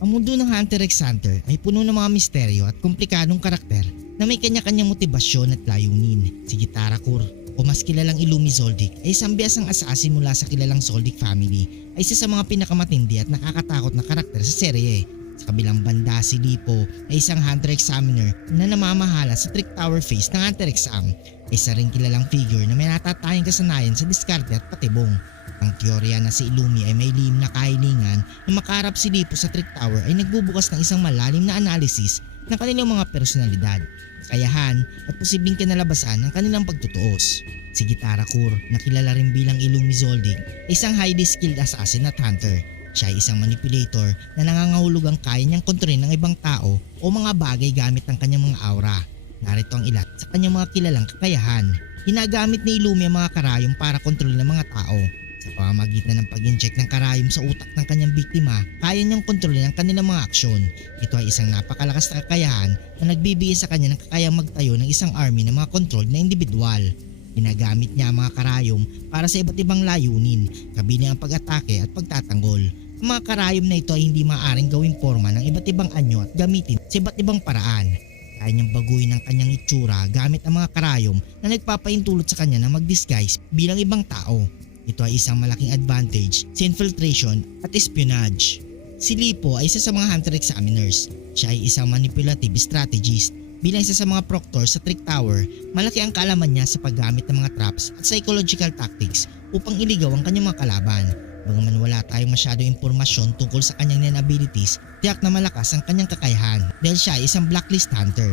Ang mundo ng Hunter x Hunter ay puno ng mga misteryo at komplikadong karakter na may kanya-kanyang motibasyon at layunin. Si Gitarakor o mas kilalang Illumi Zoldyck ay isang biyasang assassin mula sa kilalang Zoldyck family, ay isa sa mga pinakamatindi at nakakatakot na karakter sa serye. Sa kabilang banda, si Lipo ay isang Hunter Examiner na namamahala sa Trick Tower phase ng Hunter Exam. Isa ring kilalang figure na may natatayang kasanayan sa diskarte at patibong. Ang teorya na si Illumi ay may lihim na kahilingan na makaharap si Lipo sa Trick Tower ay nagbubukas ng isang malalim na analysis ng kanilang mga personalidad, kakayahan at posibleng kinalabasan ng kanilang pagtutuos. Si Gitarakor, na kilala rin bilang Illumi Zoldyck, ay isang highly skilled assassin at hunter. Siya ay isang manipulator na nangangahulugang kaya niyang kontrolin ng ibang tao o mga bagay gamit ang kanyang mga aura. Narito ang ilan sa kanyang mga kilalang kakayahan. Ginagamit ni Illumi ang mga karayom para kontrolin ang mga tao. Sa pamamagitan ng pag-inject ng karayom sa utak ng kanyang biktima, kaya niyang kontrolin ang kanilang mga aksyon. Ito ay isang napakalakas na kakayahan na nagbibigay sa kanya ng kakayang magtayo ng isang army ng mga controlled na individual. Ginagamit niya ang mga karayom para sa iba't ibang layunin, kabilang ang pag-atake at pagtatanggol. Ang mga karayom na ito ay hindi maaaring gawing forma ng iba't ibang anyo at gamitin sa iba't ibang paraan. Kaya niyang baguhin ang kanyang itsura gamit ang mga karayom na nagpapaintulot sa kanya na mag-disguise bilang ibang tao. Ito ay isang malaking advantage sa infiltration at espionage. Si Lipo ay isa sa mga Hunter Examiners. Siya ay isang manipulative strategist. Bilang isa sa mga proctor sa Trick Tower, malaki ang kaalaman niya sa paggamit ng mga traps at psychological tactics upang iligaw ang kanyang mga kalaban. Bagaman wala tayong masyadong impormasyon tungkol sa kanyang nen abilities, tiyak na malakas ang kanyang kakayahan dahil siya ay isang blacklist hunter.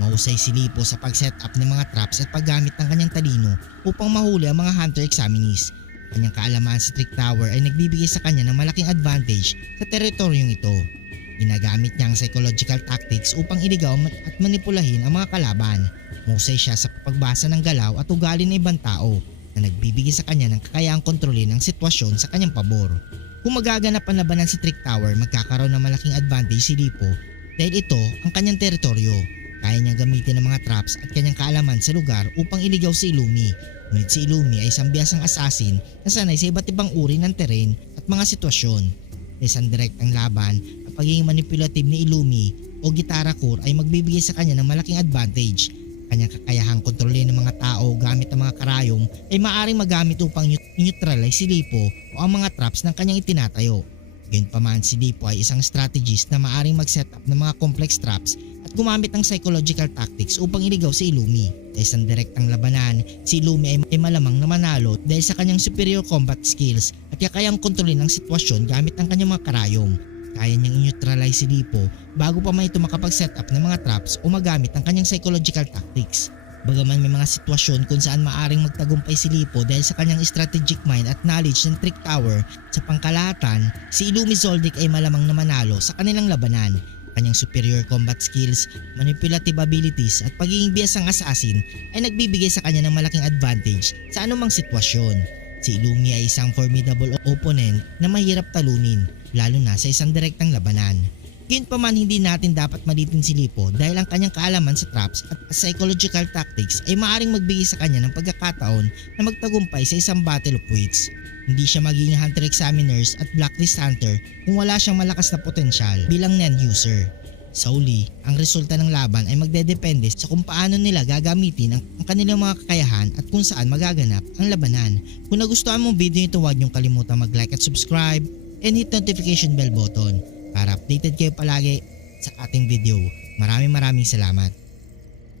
Mahusay si Lipo sa pag-set up ng mga traps at paggamit ng kanyang talino upang mahuli ang mga Hunter Examinees. Kanyang kaalaman sa Trick Tower ay nagbibigay sa kanya ng malaking advantage sa teritoryong ito. Ginagamit niya ang psychological tactics upang iligaw at manipulahin ang mga kalaban. Mahusay siya sa pagbasa ng galaw at ugali ng ibang tao na nagbibigay sa kanya ng kakayahang kontrolin ang sitwasyon sa kanyang pabor. Kung magaganap ang labanan sa Trick Tower, magkakaroon ng malaking advantage si Lipo dahil ito ang kanyang teritoryo. Kaya niyang gamitin ang mga traps at kanyang kaalaman sa lugar upang iligaw si Illumi. Ngunit si Illumi ay isang biyasang assassin na sanay sa iba't ibang uri ng terrain at mga sitwasyon. Sa isang direktang laban, ang pagiging manipulative ni Illumi o Gitarakor ay magbibigay sa kanya ng malaking advantage. Kanyang kakayahang kontrolin ng mga tao gamit ang mga karayom ay maaaring magamit upang neutralize si Lipo o ang mga traps ng kanyang itinatayo. Gayunpaman, si Lipo ay isang strategist na maaaring mag-set up ng mga complex traps at gumamit ng psychological tactics upang iligaw si Illumi. Sa isang direktang labanan, si Illumi ay malamang na manalo dahil sa kanyang superior combat skills at kakayang kontrolin ang sitwasyon gamit ang kanyang mga karayom. Kaya niyang i-neutralize si Lipo bago pa man ito makapag-set up ng mga traps o magamit ang kanyang psychological tactics. Bagaman may mga sitwasyon kung saan maaring magtagumpay si Lipo dahil sa kanyang strategic mind at knowledge ng Trick Tower, sa pangkalahatan, si Illumi Zoldyck ay malamang na manalo sa kanilang labanan. Kanyang superior combat skills, manipulative abilities at pagiging biyasang assassin ay nagbibigay sa kanya ng malaking advantage sa anumang sitwasyon. Si Illumi ay isang formidable opponent na mahirap talunin, lalo na sa isang direktang labanan. Gayunpaman, hindi natin dapat malitin si Lipo dahil ang kanyang kaalaman sa traps at psychological tactics ay maaaring magbigay sa kanya ng pagkakataon na magtagumpay sa isang battle of wits. Hindi siya magiging Hunter Examiners at Blacklist Hunter kung wala siyang malakas na potensyal bilang NEN user. Sa uli, ang resulta ng laban ay magdedepende sa kung paano nila gagamitin ang kanilang mga kakayahan at kung saan magaganap ang labanan. Kung nagustuhan mong video ito, huwag niyong kalimutan mag-like at subscribe and hit notification bell button para updated kayo palagi sa ating video. Maraming salamat.